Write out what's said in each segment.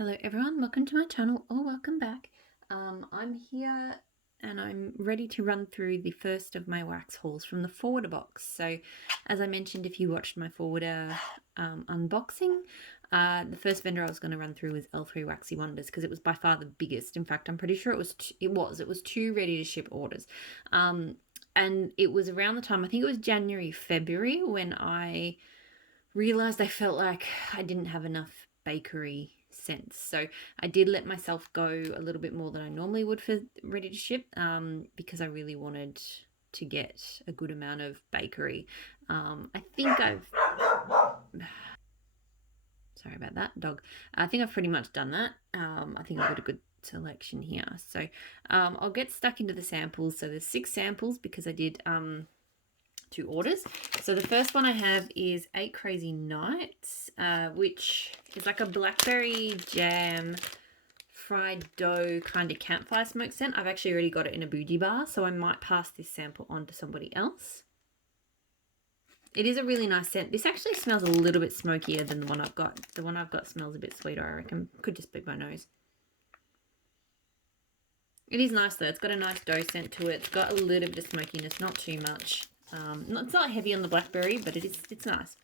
Hello everyone, welcome to my channel or welcome back. I'm here and I'm ready to run through the first of my wax hauls from the forwarder box. So as I mentioned, if you watched my forwarder unboxing, the first vendor I was going to run through was L3 Waxy Wonders because it was by far the biggest. In fact, I'm pretty sure it was two ready to ship orders. And it was around the time, I think it was January, February, when I realized I felt like I didn't have enough bakery scents. So I did let myself go a little bit more than I normally would for ready to ship because I really wanted to get a good amount of bakery. I think I've sorry about that, dog. I think I've pretty much done that. I think I've got a good selection here. So I'll get stuck into the samples. So there's 6 samples because I did 2 orders. So the first one I have is 8 Crazy Nights, which is like a blackberry jam fried dough kind of campfire smoke scent. I've actually already got it in a bougie bar, so I might pass this sample on to somebody else. It is a really nice scent. This actually smells a little bit smokier than the one I've got. The one I've got smells a bit sweeter, I reckon. Could just be my nose. It is nice though. It's got a nice dough scent to it. It's got a little bit of smokiness, not too much. It's not heavy on the blackberry, but it's nice.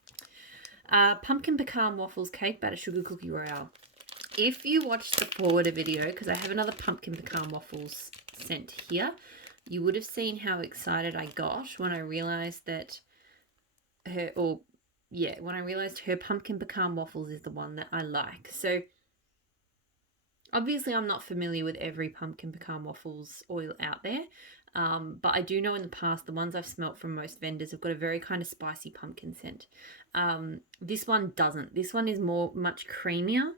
Pumpkin pecan waffles cake batter sugar cookie royale. If you watched the forwarder video, because I have another pumpkin pecan waffles scent here, you would have seen how excited I got when I realized that her pumpkin pecan waffles is the one that I like. So obviously I'm not familiar with every pumpkin pecan waffles oil out there, but I do know in the past the ones I've smelt from most vendors have got a very kind of spicy pumpkin scent. This one doesn't. This one is much creamier.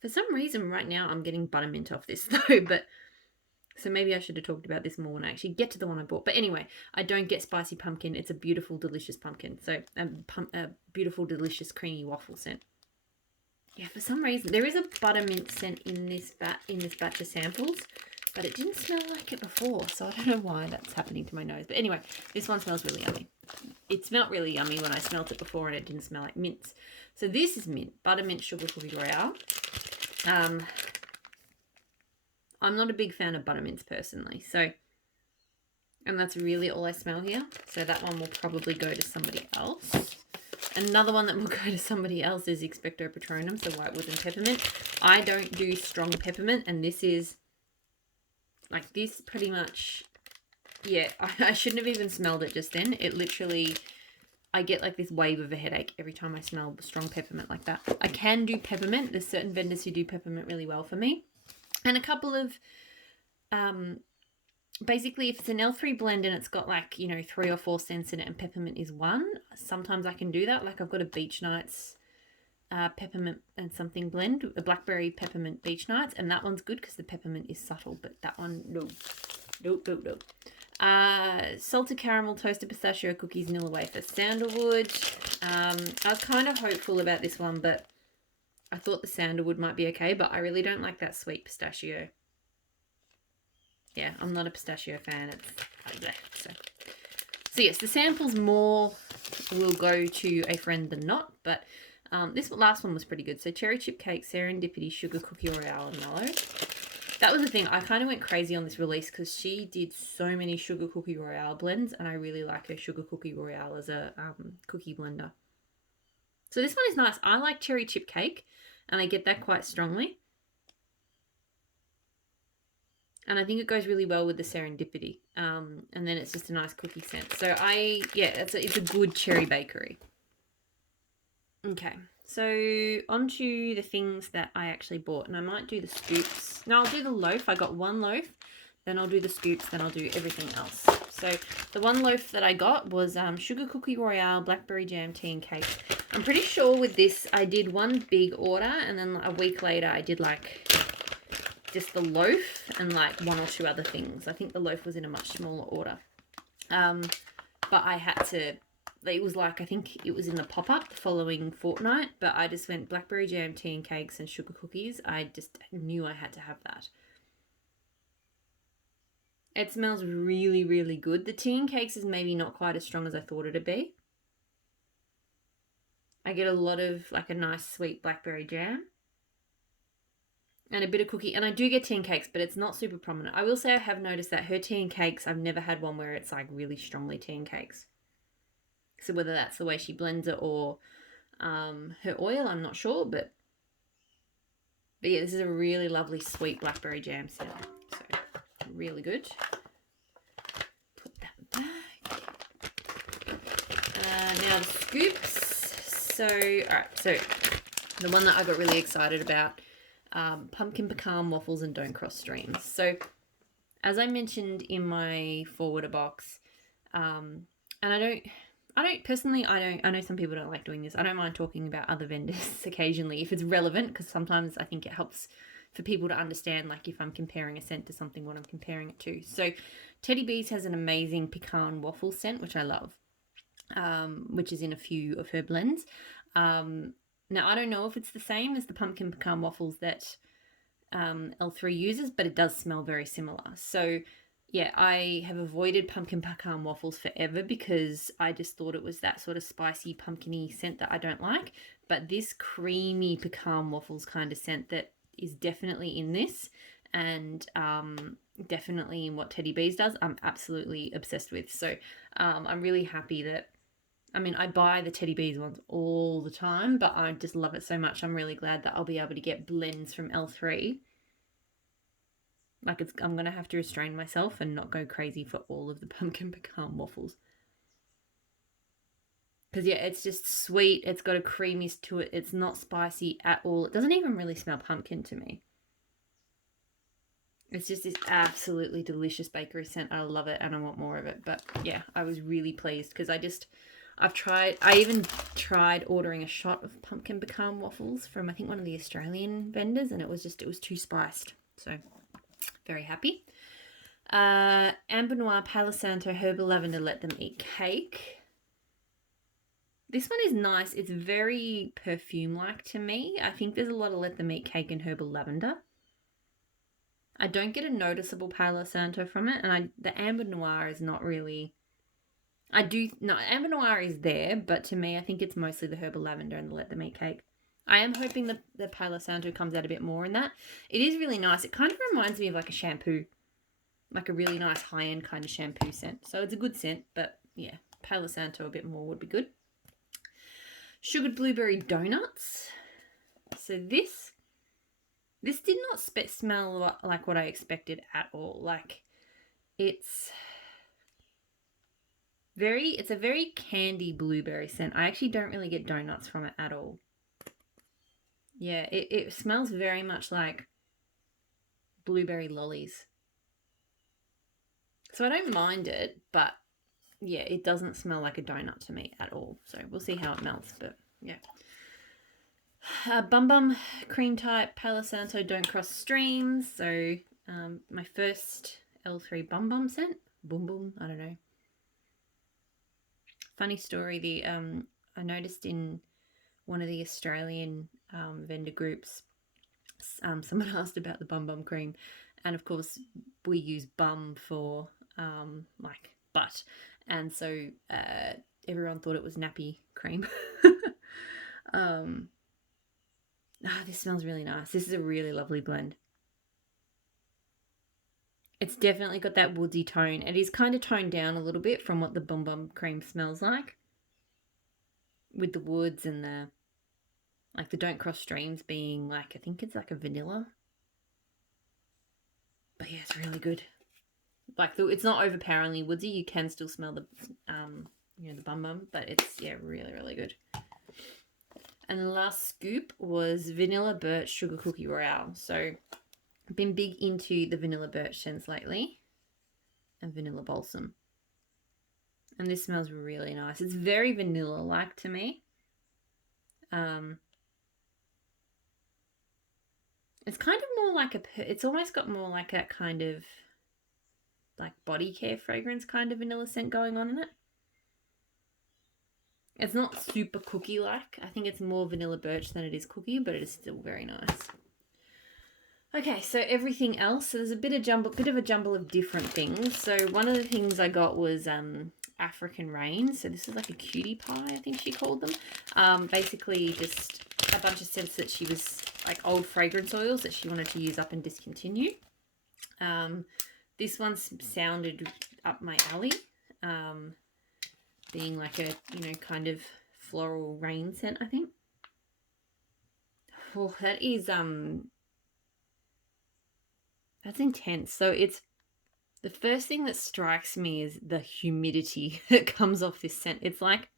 For some reason right now I'm getting buttermint off this though, but so maybe I should have talked about this more when I actually get to the one I bought. But anyway, I don't get spicy pumpkin. It's a beautiful, delicious pumpkin. So a beautiful, delicious, creamy waffle scent. Yeah, for some reason there is a buttermint scent in this batch of samples, but it didn't smell like it before, so I don't know why that's happening to my nose. But anyway, this one smells really yummy. It smelled really yummy when I smelt it before, and it didn't smell like mints. So this is mint, buttermint sugar cookie royale. I'm not a big fan of buttermints personally, so, and that's really all I smell here. So that one will probably go to somebody else. Another one that will go to somebody else is Expecto Patronum, so whitewood and peppermint. I don't do strong peppermint, and this is like this pretty much. Yeah, I shouldn't have even smelled it just then. It literally, I get like this wave of a headache every time I smell strong peppermint like that. I can do peppermint. There's certain vendors who do peppermint really well for me. And a couple of, basically if it's an L3 blend and it's got like, 3 or 4 scents in it and peppermint is 1, sometimes I can do that. Like I've got a Beach Nights peppermint and something blend, a blackberry peppermint Beach Nights, and that one's good because the peppermint is subtle, but that one, no. Salted caramel, toasted pistachio cookies, vanilla wafer, sandalwood. I was kind of hopeful about this one, but I thought the sandalwood might be okay, but I really don't like that sweet pistachio. Yeah, I'm not a pistachio fan. So yes, the samples more will go to a friend than not, but this last one was pretty good. So cherry chip cake, serendipity, sugar cookie royale, and mellow. That was the thing. I kind of went crazy on this release because she did so many sugar cookie royale blends, and I really like her sugar cookie royale as a cookie blender. So this one is nice. I like cherry chip cake, and I get that quite strongly. And I think it goes really well with the serendipity. And then it's just a nice cookie scent. So it's a good cherry bakery. Okay, so onto the things that I actually bought. And I might do the scoops. No, I'll do the loaf. I got 1 loaf. Then I'll do the scoops. Then I'll do everything else. So the 1 loaf that I got was sugar cookie royale, blackberry jam, tea and cake. I'm pretty sure with this I did 1 big order. And then a week later I did like just the loaf and like 1 or 2 other things. I think the loaf was in a much smaller order. But I had to, it was like, I think it was in the pop-up the following fortnight, but I just went blackberry jam, tea and cakes and sugar cookies. I just knew I had to have that. It smells really, really good. The tea and cakes is maybe not quite as strong as I thought it'd be. I get a lot of like a nice sweet blackberry jam and a bit of cookie. And I do get tea and cakes, but it's not super prominent. I will say I have noticed that her tea and cakes, I've never had one where it's like really strongly tea and cakes. So whether that's the way she blends it or her oil, I'm not sure. But yeah, this is a really lovely sweet blackberry jam set. So really good. Put that back. Now the scoops. So, all right. So the one that I got really excited about, pumpkin pecan waffles and don't cross streams. So as I mentioned in my forwarder box, and I know some people don't like doing this. I don't mind talking about other vendors occasionally if it's relevant, because sometimes I think it helps for people to understand, like if I'm comparing a scent to something, what I'm comparing it to. So Teddy Bees has an amazing pecan waffle scent, which I love, which is in a few of her blends. Now, I don't know if it's the same as the pumpkin pecan waffles that L3 uses, but it does smell very similar. So, yeah, I have avoided pumpkin pecan waffles forever because I just thought it was that sort of spicy, pumpkin-y scent that I don't like. But this creamy pecan waffles kind of scent that is definitely in this and definitely in what Teddy Bees does, I'm absolutely obsessed with. So I'm really happy that, I mean, I buy the Teddy Bees ones all the time, but I just love it so much. I'm really glad that I'll be able to get blends from L3. Like, I'm going to have to restrain myself and not go crazy for all of the pumpkin pecan waffles. Because, yeah, it's just sweet. It's got a creaminess to it. It's not spicy at all. It doesn't even really smell pumpkin to me. It's just this absolutely delicious bakery scent. I love it and I want more of it. But, yeah, I was really pleased because I even tried ordering a shot of pumpkin pecan waffles from, I think, one of the Australian vendors, and it was too spiced. So, very happy. Amber Noir, Palo Santo, Herbal Lavender, Let Them Eat Cake. This one is nice. It's very perfume-like to me. I think there's a lot of Let Them Eat Cake and Herbal Lavender. I don't get a noticeable Palo Santo from it, and the Amber Noir is not really... Amber Noir is there, but to me, I think it's mostly the Herbal Lavender and the Let Them Eat Cake. I am hoping the Palo Santo comes out a bit more in that. It is really nice. It kind of reminds me of like a shampoo, like a really nice high-end kind of shampoo scent. So it's a good scent, but yeah, Palo Santo a bit more would be good. Sugared Blueberry Donuts. So this did not smell like what I expected at all. Like, it's a very candy blueberry scent. I actually don't really get donuts from it at all. Yeah, it smells very much like blueberry lollies. So I don't mind it, but yeah, it doesn't smell like a donut to me at all. So we'll see how it melts, but yeah. Bum Bum Cream Type, Palo Santo, Don't Cross Streams. So my first L3 Bum Bum scent. Boom Boom, I don't know. Funny story, I noticed in one of the Australian vendor groups, someone asked about the Bum Bum cream, and of course we use bum for like butt, and so everyone thought it was nappy cream. This smells really nice. This is a really lovely blend. It's definitely got that woodsy tone. It is kind of toned down a little bit from what the Bum Bum cream smells like, with the woods and the Don't Cross Streams being like, I think it's like a vanilla. But yeah, it's really good. Like, it's not overpoweringly woodsy. You can still smell the the Bum Bum, but it's, yeah, really, really good. And the last scoop was Vanilla Birch Sugar Cookie Royale. So I've been big into the Vanilla Birch scents lately, and Vanilla Balsam. And this smells really nice. It's very vanilla-like to me. It's kind of more like it's almost got more like that kind of like body care fragrance kind of vanilla scent going on in it. It's not super cookie-like. I think it's more Vanilla Birch than it is cookie, but it is still very nice. Okay, so everything else. So there's a bit of a jumble of different things. So one of the things I got was African Rain. So this is like a cutie pie, I think she called them. Basically just a bunch of scents that she was like old fragrance oils that she wanted to use up and discontinue. This one sounded up my alley, being like a, you know, kind of floral rain scent, I think. Oh, that is, that's intense. So it's, the first thing that strikes me is the humidity that comes off this scent. It's like,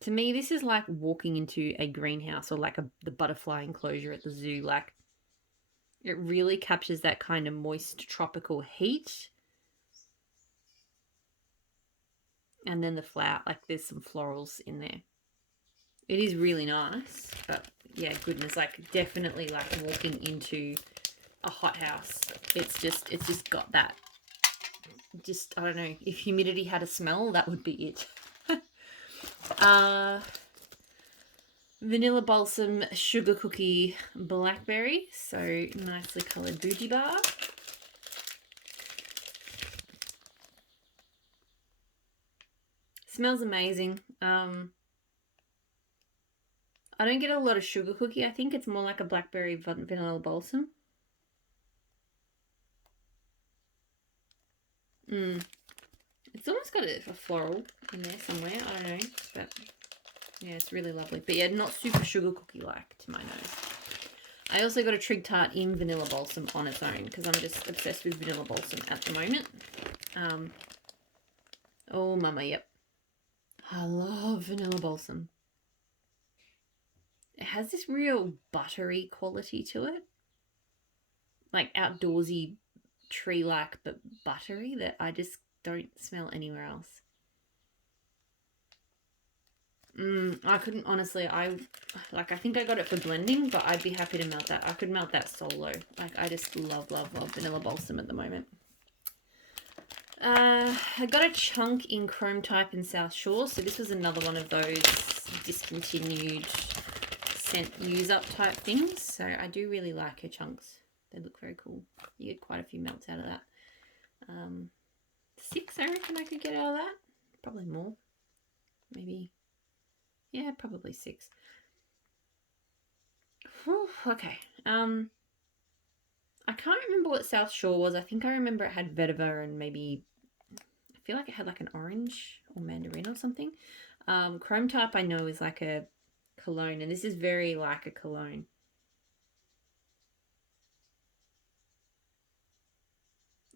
to me, this is like walking into a greenhouse or like the butterfly enclosure at the zoo. Like, it really captures that kind of moist tropical heat. And then the flower, like there's some florals in there. It is really nice, but yeah, goodness, like definitely like walking into a hothouse. It's just got that. Just, I don't know, if humidity had a smell, that would be it. Vanilla Balsam Sugar Cookie Blackberry. So nicely coloured bougie bar. Smells amazing. I don't get a lot of sugar cookie. I think it's more like a blackberry vanilla balsam. It's almost got a floral in there somewhere. I don't know, but yeah, it's really lovely. But yeah, not super sugar cookie-like to my nose. I also got a Trig Tart in vanilla balsam on its own because I'm just obsessed with vanilla balsam at the moment. Oh, mama, yep. I love vanilla balsam. It has this real buttery quality to it. Like outdoorsy, tree-like, but buttery that I just don't smell anywhere else. I couldn't, honestly, I think I got it for blending, but I'd be happy to melt that. I could melt that solo. Like, I just love, love, love vanilla balsam at the moment. I got a chunk in Chrome Type in South Shore. So this was another one of those discontinued scent use up type things. So I do really like her chunks. They look very cool. You get quite a few melts out of that. 6, I reckon I could get out of that. Probably more. Maybe. Yeah, probably 6. Whew, okay. I can't remember what South Shore was. I think I remember it had vetiver and maybe, I feel like it had like an orange or mandarin or something. Chrome Type I know is like a cologne, and this is very like a cologne.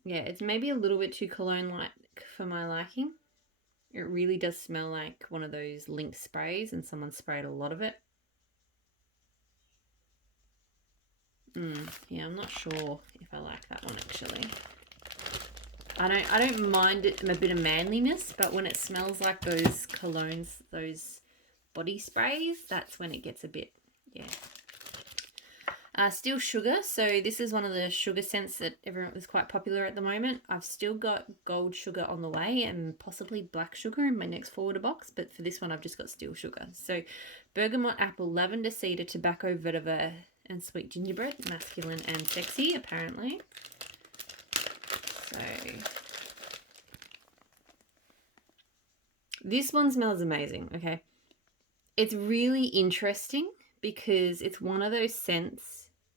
Yeah, it's maybe a little bit too cologne-like for my liking. It really does smell like one of those link sprays and someone sprayed a lot of it. Yeah, I'm not sure if I like that one actually. I don't mind it, a bit of manliness, but when it smells like those colognes, those body sprays, that's when it gets a bit, yeah. Still Sugar. So this is one of the sugar scents that everyone is quite popular at the moment. I've still got Gold Sugar on the way and possibly Black Sugar in my next forwarder box, but for this one I've just got Still Sugar. So bergamot, apple, lavender, cedar, tobacco, vetiver, and sweet gingerbread. Masculine and sexy, apparently. So this one smells amazing, okay? It's really interesting because it's one of those scents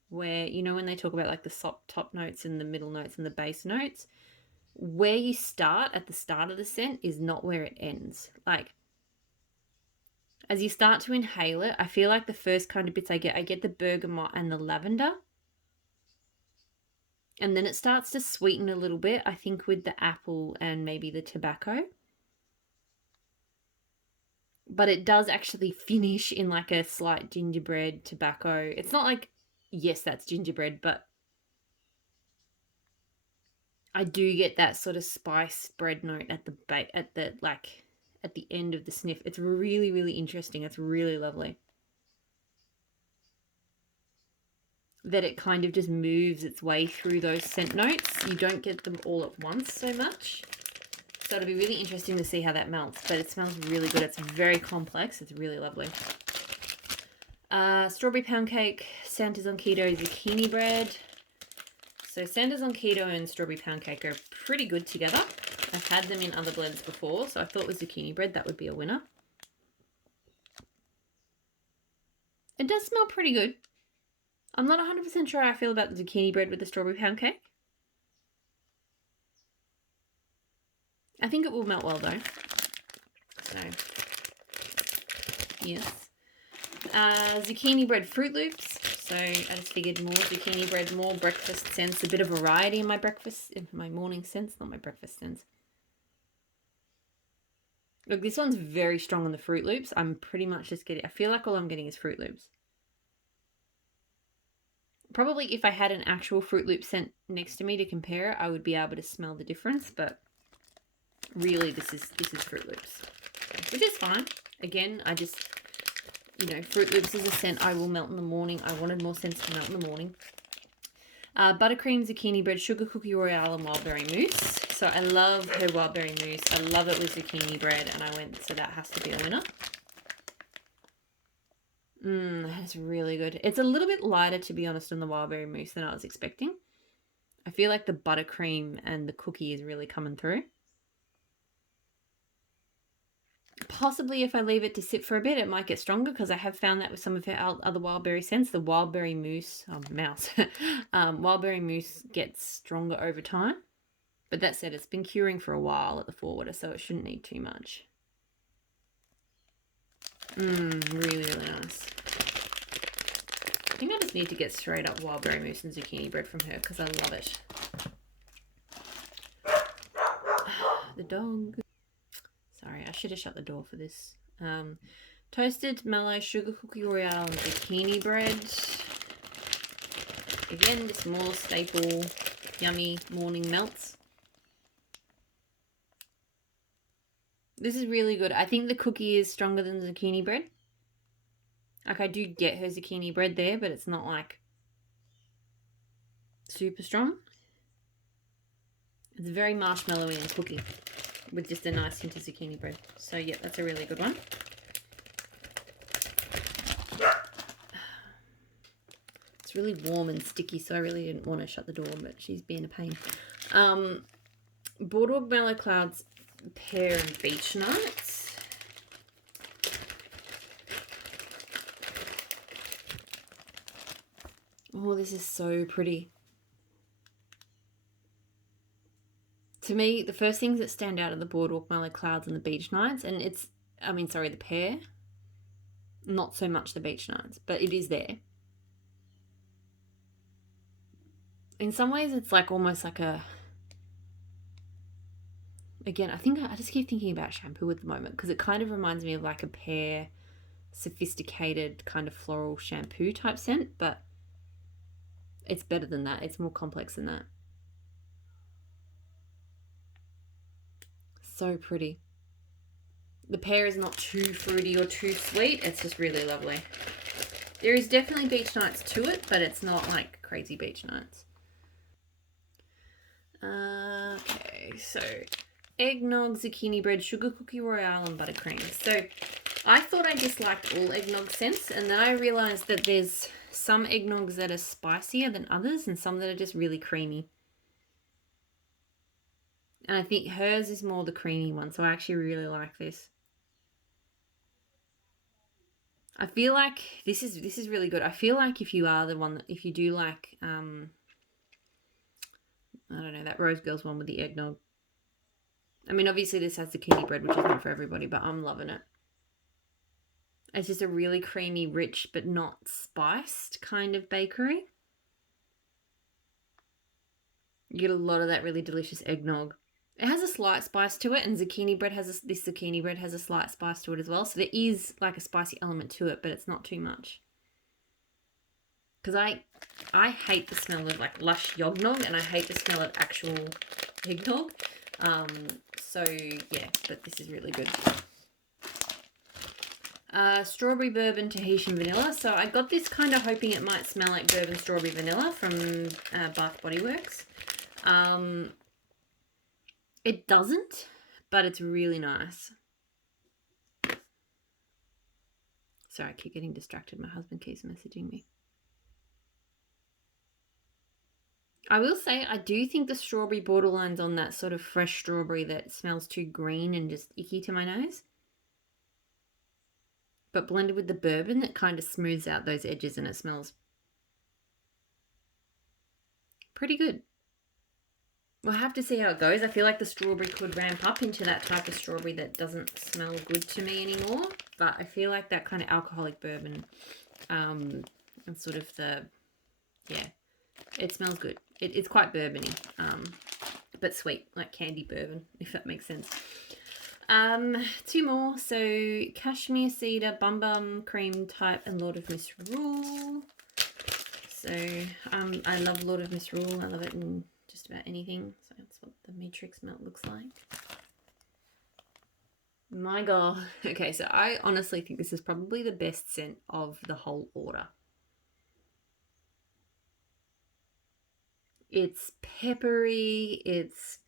where, you know, when they talk about like the top notes and the middle notes and the base notes, where you start at the start of the scent is not where it ends. Like, as you start to inhale it, I feel like the first kind of bits I get the bergamot and the lavender. And then it starts to sweeten a little bit, I think, with the apple and maybe the tobacco. But it does actually finish in like a slight gingerbread tobacco. It's not like, yes, that's gingerbread, but I do get that sort of spiced bread note at the end of the sniff. It's really, really interesting. It's really lovely. That it kind of just moves its way through those scent notes. You don't get them all at once so much. So it'll be really interesting to see how that melts, but it smells really good. It's very complex. It's really lovely. Strawberry pound cake, Santa's on keto, zucchini bread. So Santa's on keto and strawberry pound cake are pretty good together. I've had them in other blends before, so I thought with zucchini bread that would be a winner. It does smell pretty good. I'm not 100% sure how I feel about the zucchini bread with the strawberry pound cake. I think it will melt well though. So, yes. Zucchini bread Fruit Loops. So I just figured more zucchini bread, more breakfast scents, a bit of variety in my morning scents, not my breakfast scents. Look, this one's very strong on the Fruit Loops. I'm pretty much just I feel like all I'm getting is Fruit Loops. Probably if I had an actual Fruit Loop scent next to me to compare, I would be able to smell the difference, but really this is Fruit Loops, which is fine. Again, I just, Fruit Loops is a scent I will melt in the morning. I wanted more scents to melt in the morning. Buttercream, zucchini bread, sugar cookie royale, and wild berry mousse. So I love her wild berry mousse. I love it with zucchini bread, and I went, so that has to be a winner. That's really good. It's a little bit lighter, to be honest, on the wild berry mousse than I was expecting. I feel like the buttercream and the cookie is really coming through. Possibly if I leave it to sit for a bit, it might get stronger, because I have found that with some of her other wild berry scents, the wild berry mousse, wild berry mousse gets stronger over time. But that said, it's been curing for a while at the forwarder, so it shouldn't need too much. Really, really nice. I think I just need to get straight up wild berry mousse and zucchini bread from her, because I love it. The dog. Sorry, I should have shut the door for this. Toasted Mellow, sugar cookie royale, and zucchini bread. Again, just more staple, yummy morning melts. This is really good. I think the cookie is stronger than the zucchini bread. Like, I do get her zucchini bread there, but it's not like super strong. It's very marshmallowy and cookie with just a nice hint of zucchini bread. So yeah, that's a really good one. It's really warm and sticky, so I really didn't want to shut the door, but she's being a pain. Bulldog Mellow Clouds Pear and Beach Nights. Oh, this is so pretty. To me, the first things that stand out are the Boardwalk Mellow Clouds and the Beach Nights, and the pear. Not so much the Beach Nights, but it is there. In some ways, it's like almost like a... Again, I think I just keep thinking about shampoo at the moment, because it kind of reminds me of like a pear, sophisticated kind of floral shampoo type scent, but it's better than that. It's more complex than that. So pretty. The pear is not too fruity or too sweet. It's just really lovely. There is definitely beach nights to it, but it's not like crazy beach nights. Okay, so eggnog, zucchini bread, sugar cookie royale, and buttercream. So I thought I disliked all eggnog scents, and then I realized that there's some eggnogs that are spicier than others, and some that are just really creamy. And I think hers is more the creamy one, so I actually really like this. I feel like this is really good. I feel like if you are the one if you do like I don't know, that Rose Girls one with the eggnog. I mean, obviously this has zucchini bread, which is not for everybody, but I'm loving it. It's just a really creamy, rich, but not spiced kind of bakery. You get a lot of that really delicious eggnog. It has a slight spice to it, and this zucchini bread has a slight spice to it as well. So there is like a spicy element to it, but it's not too much. Because I hate the smell of like lush yognog, and I hate the smell of actual eggnog. So yeah, but this is really good. Strawberry bourbon Tahitian vanilla. So I got this kind of hoping it might smell like bourbon strawberry vanilla from Bath Body Works. It doesn't, but it's really nice. Sorry, I keep getting distracted. My husband keeps messaging me. I will say I do think the strawberry borderline's on that sort of fresh strawberry that smells too green and just icky to my nose. But blended with the bourbon, that kind of smooths out those edges and it smells pretty good. We'll have to see how it goes. I feel like the strawberry could ramp up into that type of strawberry that doesn't smell good to me anymore. But I feel like that kind of alcoholic bourbon and sort of it smells good. It's quite bourbony, but sweet, like candy bourbon, if that makes sense. 2 more. So Cashmere Cedar, Bum Bum, Cream Type, and Lord of Misrule. So I love Lord of Misrule. I love it in just about anything. So that's what the Matrix melt looks like. My God. Okay, so I honestly think this is probably the best scent of the whole order. It's peppery, it's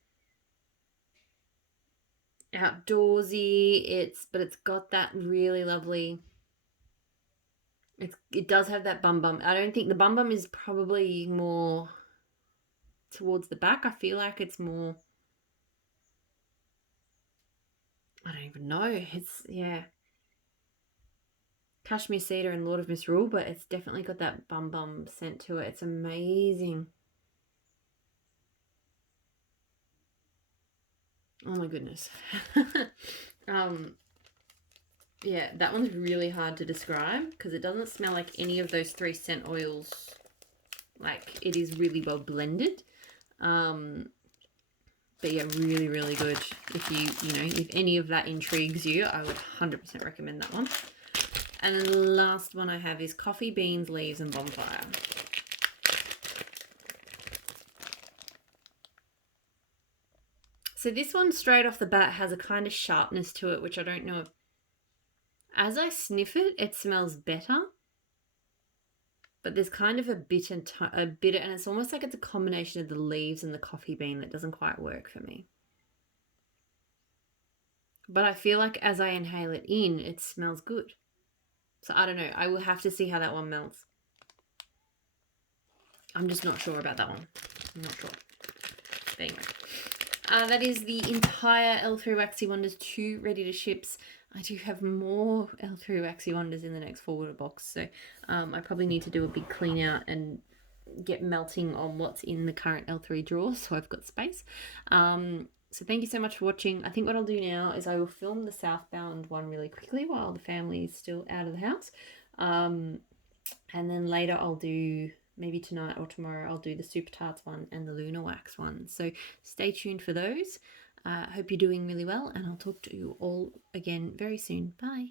outdoorsy, but it's got that really lovely, it does have that bum bum. I don't think the bum bum is probably more towards the back. I feel like it's more, I don't even know. It's, yeah, Cashmere Cedar and Lord of Misrule, but it's definitely got that bum bum scent to it. It's amazing. Oh my goodness. Yeah, that one's really hard to describe because it doesn't smell like any of those 3 scent oils. Like, it is really well blended. But yeah, really, really good. If if any of that intrigues you, I would 100% recommend that one. And then the last one I have is Coffee Beans, Leaves, and Bonfire. So this one straight off the bat has a kind of sharpness to it, which I don't know if, as I sniff it, it smells better. But there's kind of a bitter, and it's almost like it's a combination of the leaves and the coffee bean that doesn't quite work for me. But I feel like as I inhale it in, it smells good. So I don't know. I will have to see how that one melts. I'm just not sure about that one. I'm not sure. But anyway. That is the entire L3 Waxy Wonders 2 ready to ships. I do have more L3 Waxy Wonders in the next forward box, so I probably need to do a big clean out and get melting on what's in the current L3 drawers, so I've got space. So thank you so much for watching. I think what I'll do now is I will film the southbound one really quickly while the family is still out of the house. And then later I'll do, maybe tonight or tomorrow, I'll do the Super Tarts one and the Lunar Wax one. So stay tuned for those. Hope you're doing really well, and I'll talk to you all again very soon. Bye.